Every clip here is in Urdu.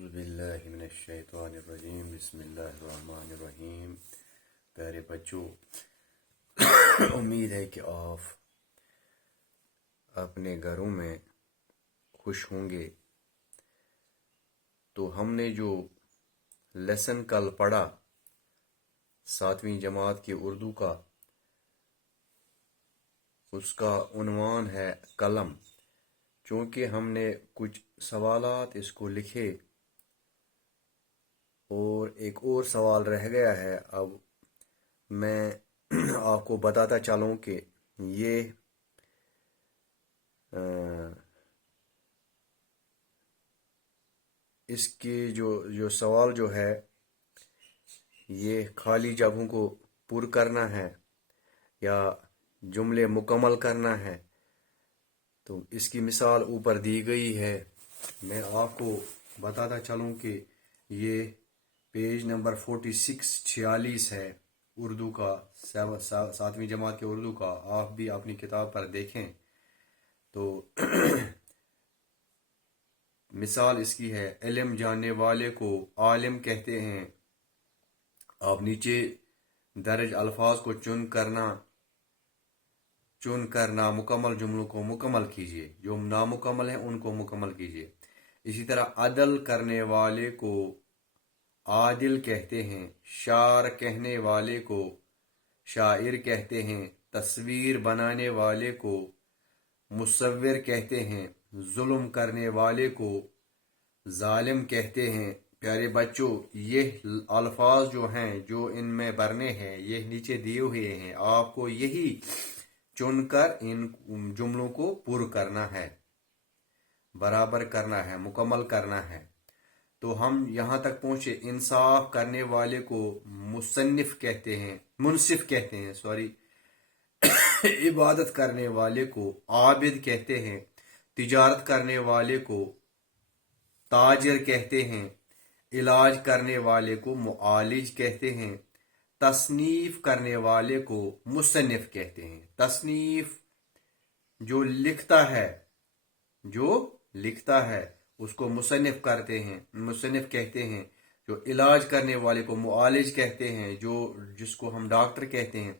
اعوذ باللہ من الشیطان الرجیم بسم اللہ الرحمن الرحیم۔ پیارے بچوں، امید ہے کہ آپ اپنے گھروں میں خوش ہوں گے۔ تو ہم نے جو لیسن کل پڑھا 7ویں جماعت کی اردو کا، اس کا عنوان ہے قلم۔ چونکہ ہم نے کچھ سوالات اس کو لکھے اور ایک اور سوال رہ گیا ہے، اب میں آپ کو بتاتا چلوں کہ یہ اس کی جو سوال جو ہے یہ خالی جگہوں کو پر کرنا ہے یا جملے مکمل کرنا ہے۔ تو اس کی مثال اوپر دی گئی ہے، میں آپ کو بتاتا چلوں کہ یہ پیج نمبر 46 ہے اردو کا، 7ویں جماعت کے اردو کا۔ آپ بھی اپنی کتاب پر دیکھیں تو مثال اس کی ہے، علم جاننے والے کو عالم کہتے ہیں۔ آپ نیچے درج الفاظ کو چن کر نامکمل جملوں کو مکمل کیجیے، جو نامکمل ہیں ان کو مکمل کیجیے۔ اسی طرح عدل کرنے والے کو عادل کہتے ہیں، شعر کہنے والے کو شاعر کہتے ہیں، تصویر بنانے والے کو مصور کہتے ہیں، ظلم کرنے والے کو ظالم کہتے ہیں۔ پیارے بچوں، یہ الفاظ جو ہیں جو ان میں بھرنے ہیں، یہ نیچے دیے ہوئے ہیں، آپ کو یہی چن کر ان جملوں کو پر کرنا ہے، برابر کرنا ہے، مکمل کرنا ہے۔ تو ہم یہاں تک پہنچے، انصاف کرنے والے کو منصف کہتے ہیں، عبادت کرنے والے کو عابد کہتے ہیں، تجارت کرنے والے کو تاجر کہتے ہیں، علاج کرنے والے کو معالج کہتے ہیں، تصنیف کرنے والے کو مصنف کہتے ہیں۔ تصنیف جو لکھتا ہے اس کو مصنف کہتے ہیں۔ جو علاج کرنے والے کو معالج کہتے ہیں، جس کو ہم ڈاکٹر کہتے ہیں۔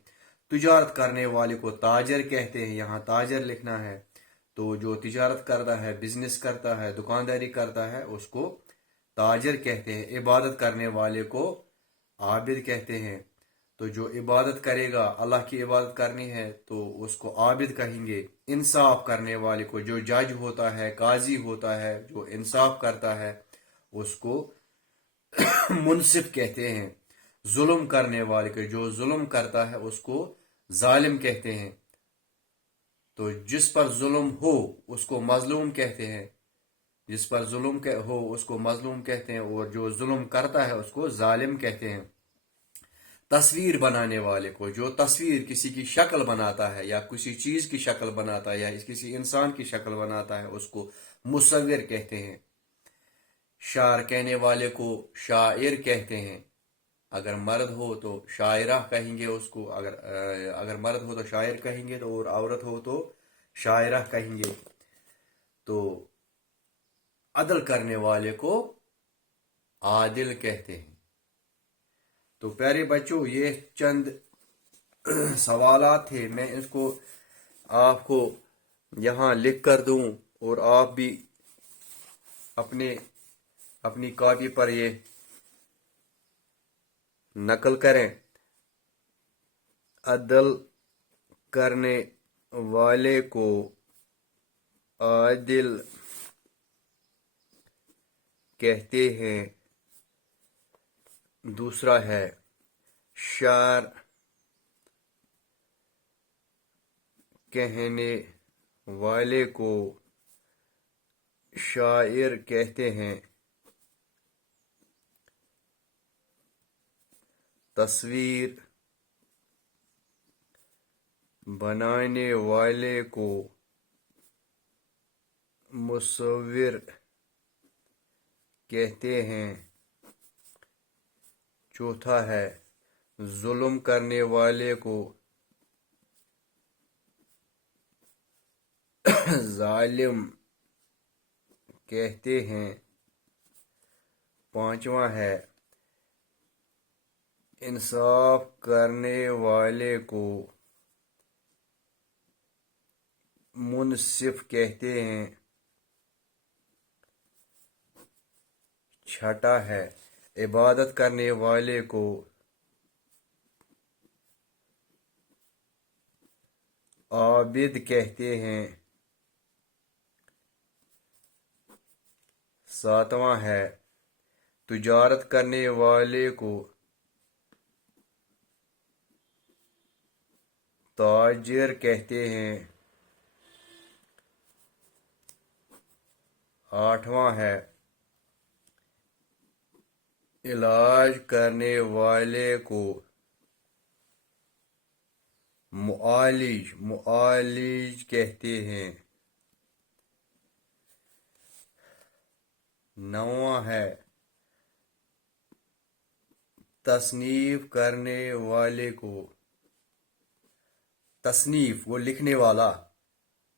تجارت کرنے والے کو تاجر کہتے ہیں، یہاں تاجر لکھنا ہے۔ تو جو تجارت کرتا ہے، بزنس کرتا ہے، دکانداری کرتا ہے، اس کو تاجر کہتے ہیں۔ عبادت کرنے والے کو عابد کہتے ہیں۔ تو جو عبادت کرے گا، اللہ کی عبادت کرنی ہے تو اس کو عابد کہیں گے۔ انصاف کرنے والے کو، جو جج ہوتا ہے، قاضی ہوتا ہے، جو انصاف کرتا ہے، اس کو منصف کہتے ہیں۔ ظلم کرنے والے کو، جو ظلم کرتا ہے، اس کو ظالم کہتے ہیں۔ تو جس پر ظلم ہو اس کو مظلوم کہتے ہیں، جس پر ظلم ہو اس کو مظلوم کہتے ہیں، اور جو ظلم کرتا ہے اس کو ظالم کہتے ہیں۔ تصویر بنانے والے کو، جو تصویر کسی کی شکل بناتا ہے یا کسی چیز کی شکل بناتا ہے یا کسی انسان کی شکل بناتا ہے، اس کو مصور کہتے ہیں۔ شعر کہنے والے کو شاعر کہتے ہیں۔ اگر مرد ہو تو شاعرہ کہیں گے اس کو، اگر مرد ہو تو شاعر کہیں گے، اور عورت ہو تو شاعرہ کہیں گے۔ تو عدل کرنے والے کو عادل کہتے ہیں۔ تو پیارے بچوں، یہ چند سوالات تھے، میں اس کو آپ کو یہاں لکھ کر دوں اور آپ بھی اپنی کاپی پر یہ نقل کریں۔ عدل کرنے والے کو عادل کہتے ہیں۔ دوسرا ہے، شعر کہنے والے کو شاعر کہتے ہیں۔ تصویر بنانے والے کو مصور کہتے ہیں۔ چوتھا ہے، ظلم کرنے والے کو ظالم کہتے ہیں۔ پانچواں ہے انصاف کرنے والے کو منصف کہتے ہیں. چھٹا ہے عبادت کرنے والے کو عابد کہتے ہیں. ساتواں ہے تجارت کرنے والے کو تاجر کہتے ہیں. آٹھواں ہے علاج کرنے والے کو معالج کہتے ہیں. نواں ہے تصنیف کرنے والے کو تصنیف وہ لکھنے والا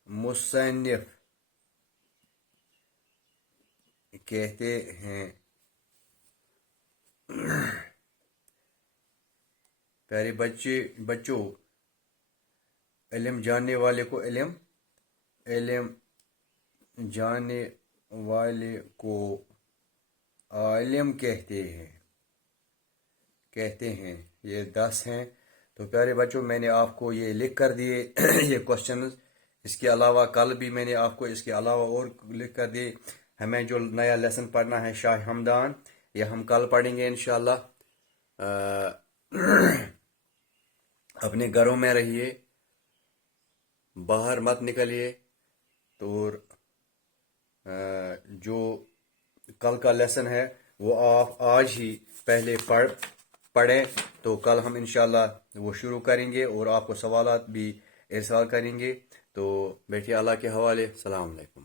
مصنف کہتے ہیں. پیارے بچوں علم جاننے والے کو علم جاننے والے کو عالم کہتے ہیں. یہ 10 ہیں. تو پیارے بچوں میں نے آپ کو یہ لکھ کر دیے یہ کوشچنز. اس کے علاوہ کل بھی میں نے آپ کو اس کے علاوہ اور لکھ کر دیے. ہمیں جو نیا لیسن پڑھنا ہے شاہ ہمدان یہ ہم کل پڑھیں گے انشاءاللہ. اپنے گھروں میں رہیے باہر مت نکلیے. تو جو کل کا لیسن ہے وہ آپ آج ہی پہلے پڑھیں تو کل ہم انشاءاللہ وہ شروع کریں گے اور آپ کو سوالات بھی ارسال کریں گے. تو بیٹھیے اللہ کے حوالے. السلام علیکم.